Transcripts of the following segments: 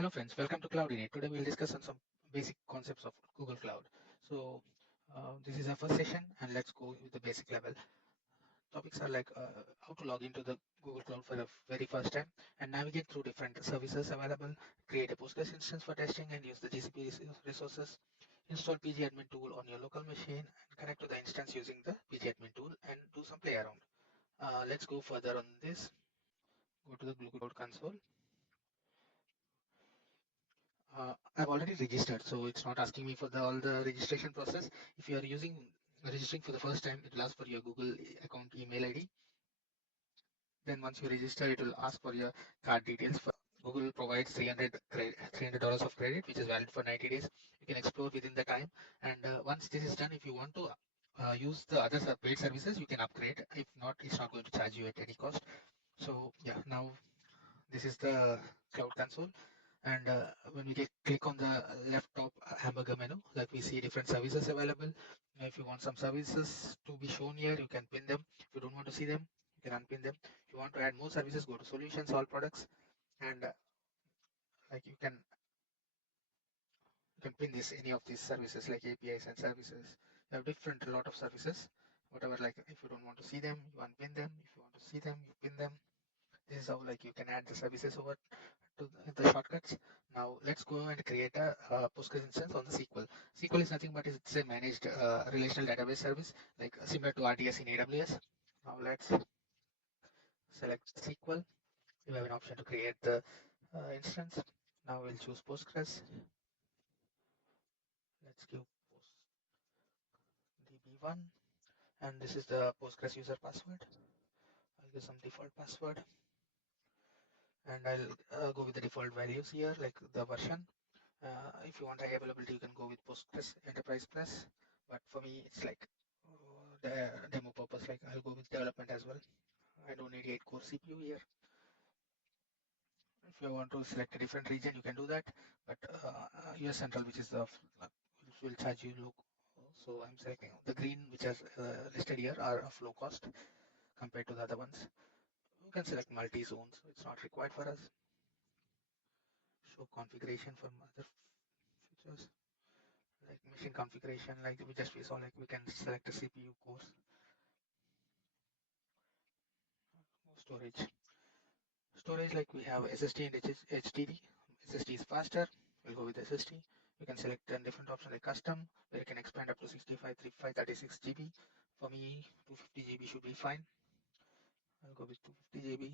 Hello friends, welcome to Cloud Idiot. Today we'll discuss on some basic concepts of Google Cloud. So this is our first session and let's go with the basic level. Topics are like how to log into the Google Cloud for the very first time and navigate through different services available, create a Postgres instance for testing and use the GCP resources, install pgadmin tool on your local machine and connect to the instance using the pgadmin tool and do some play around. Let's go further on this. Go to the Google Cloud console. I've already registered, so it's not asking me for all the registration process. If you are registering for the first time, it will ask for your Google account email ID. Then once you register, it will ask for your card details. Google provides $300 of credit, which is valid for 90 days. You can explore within the time. And once this is done, if you want to use the other paid services, you can upgrade. If not, it's not going to charge you at any cost. So yeah, now this is the Cloud Console. And when we click on the left top hamburger menu, like we see different services available. If you want some services to be shown here, you can pin them. If you don't want to see them, you can unpin them. If you want to add more services, go to solutions, all products, and like you can pin this any of these services like APIs and services. You have different lot of services. Whatever, like if you don't want to see them, you unpin them. If you want to see them, you pin them. This is how like you can add the services over to the shortcuts. Now let's go and create a Postgres instance on the SQL. SQL is nothing but it's a managed relational database service like similar to RDS in AWS. Now let's select SQL. You have an option to create the instance. Now we'll choose Postgres. Let's give DB1 and this is the Postgres user password. I'll give some default password and I'll go with the default values here like the version. If you want high availability, you can go with Postgres Enterprise Plus. But for me, it's like the demo purpose. Like I'll go with development as well. I don't need 8-core CPU here. If you want to select a different region, you can do that. But US Central, which is will charge you low. So I'm selecting the green, which is listed here, are of low cost compared to the other ones. You can select multi-zones. It's not required for us. Show configuration for other features. Like machine configuration, like we saw, like we can select a CPU cores, storage like we have SSD and HDD. SSD is faster, we'll go with SSD. You can select a different option like custom where you can expand up to 65, 35, 36 GB. For me 250 GB should be fine. I'll go with 250 GB.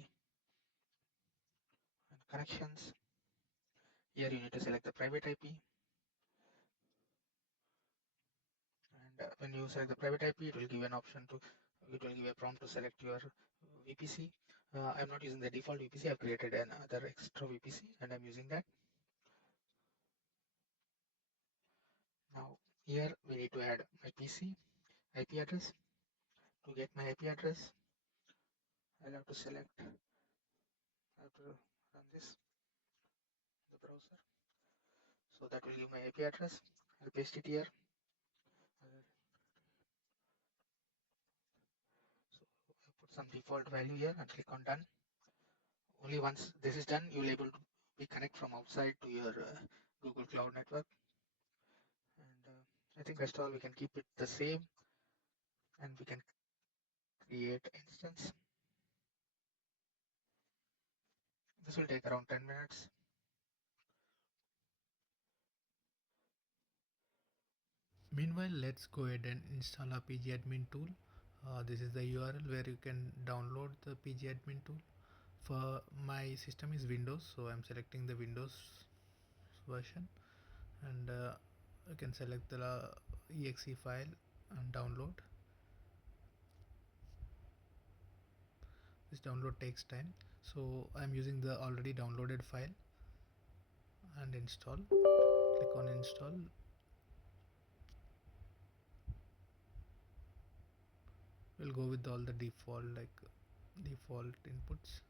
And connections, here you need to select the private IP, and when you select the private IP, it will give a prompt to select your VPC. I'm not using the default VPC. I've created another extra VPC and I'm using that. Now here we need to add my PC IP address. To get my IP address, I'll have to run this in the browser. So that will give my IP address. I'll paste it here. So I put some default value here and click on done. Only once this is done, you'll able to be connect from outside to your Google Cloud network. And I think rest all we can keep it the same, and we can create instance. This will take around 10 minutes. Meanwhile, let's go ahead and install our pgadmin tool. This is the URL where you can download the pgadmin tool. For my system is Windows, so I'm selecting the Windows version, and you can select the exe file and download. This download takes time, so I'm using the already downloaded file and install. Click on install. We'll go with all the default inputs.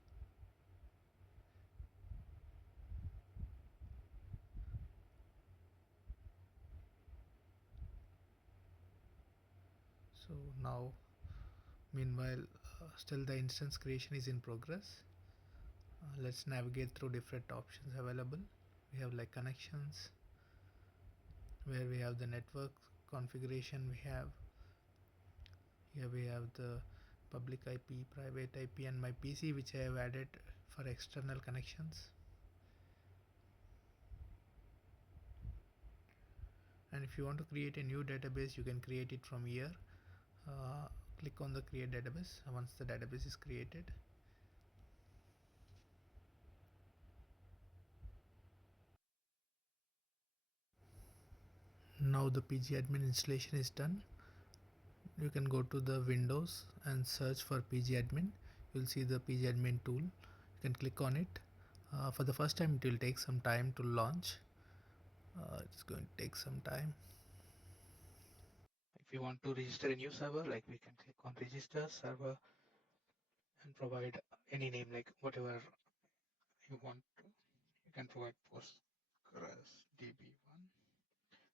So now, meanwhile, still the instance creation is in progress. Let's navigate through different options available. We have like connections, where we have the network configuration. We have the public IP, private IP, and my PC, which I have added for external connections. And if you want to create a new database, you can create it from here. Click on the create database. Once the database is created, now the pgadmin installation is done. You can go to the Windows and search for pgadmin. You'll see the pgadmin tool. You can click on it. For the first time, it will take some time to launch. It's going to take some time. If you want to register a new server, like we can click on register server and provide any name, like whatever you want to. You can provide Postgres DB1.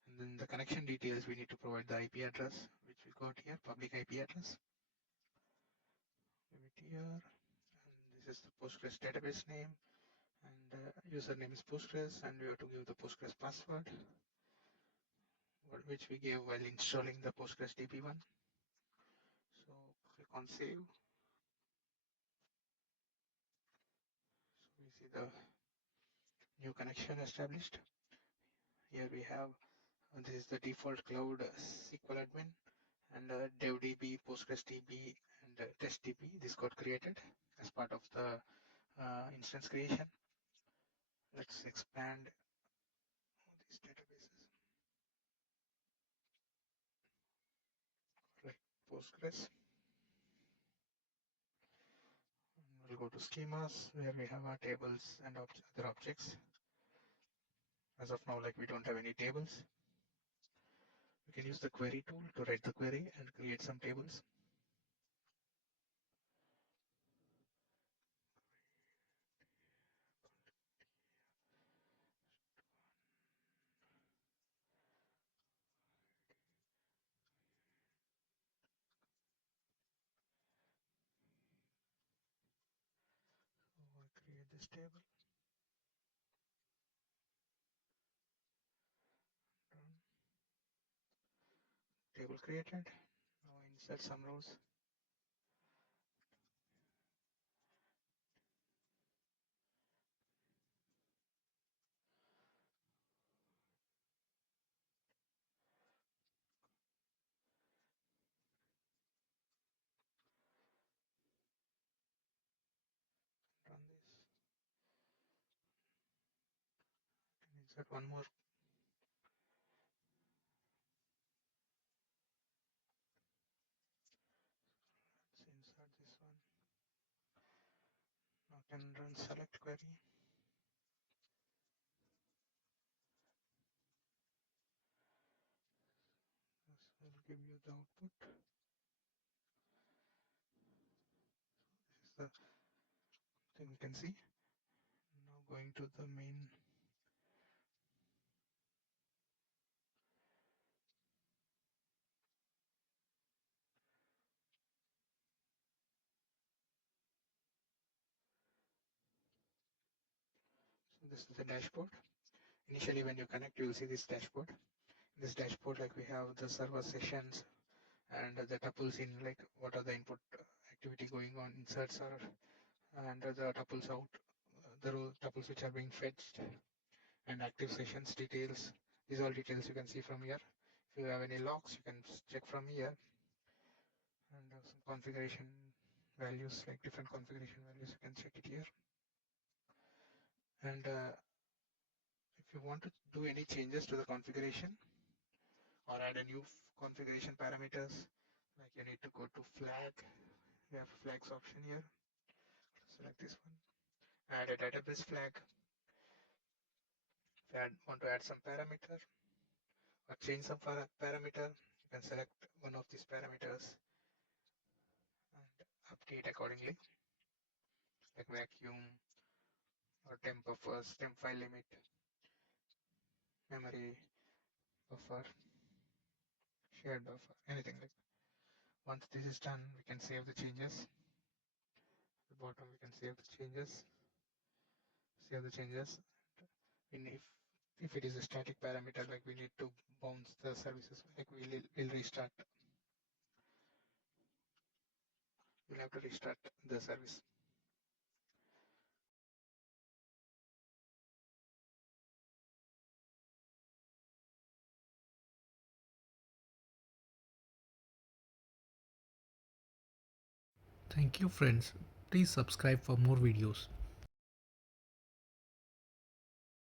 And then the connection details, we need to provide the IP address, which we got here, public IP address. Leave it here. And this is the Postgres database name. And username is Postgres, and we have to give the Postgres password, which we gave while installing the Postgres DB1. So click on save. So we see the new connection established. Here we have, this is the default cloud SQL admin, and devdb, PostgresDB, and testdb. This got created as part of the instance creation. Let's expand these databases like Postgres. We'll go to schemas where we have our tables and other objects. As of now, like we don't have any tables. We can use the query tool to write the query and create some tables. So I create this table. Done. Table created. Now insert some rows. Run this. Can insert one more. Let's insert this one. Now can run select query. This will give you the output. This is the thing we can see. Now going to the main. So this is the dashboard. Initially, when you connect, you will see this dashboard. In this dashboard, like we have the server sessions and the tuples in, like what are the input activity going on, inserts are, and the tuples out, the row tuples which are being fetched, and active sessions details. These all details you can see from here. If you have any logs, you can check from here, and some configuration values, like different configuration values, you can check it here. And if you want to do any changes to the configuration or add a new configuration parameters, like you need to go to flag. We have flags option here. Select this one. Add a database flag. If you want to add some parameter or change some parameter, you can select one of these parameters and update accordingly, like vacuum or temp buffers, temp file limit, memory buffer, shared buffer, anything like that. Once this is done, we can save the changes. At the bottom, we can save the changes. in if it is a static parameter, like we need to bounce the services, like we'll restart. We'll have to restart the service. Thank you friends. Please subscribe for more videos.